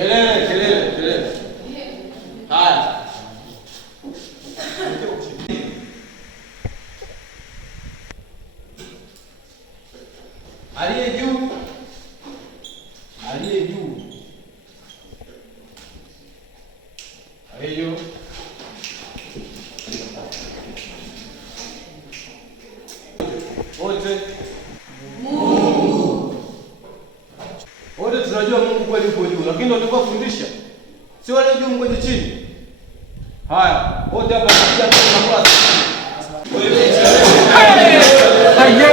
Kelele. Haya. Aliye juu. Wote. Mungu. Wote tunajua Mungu kweli yupo juu, lakini ndio tulipofundisha. Sio wale juu mkoje chini. Haya, wote hapa tunapiga kwa class. Wewe. Hey,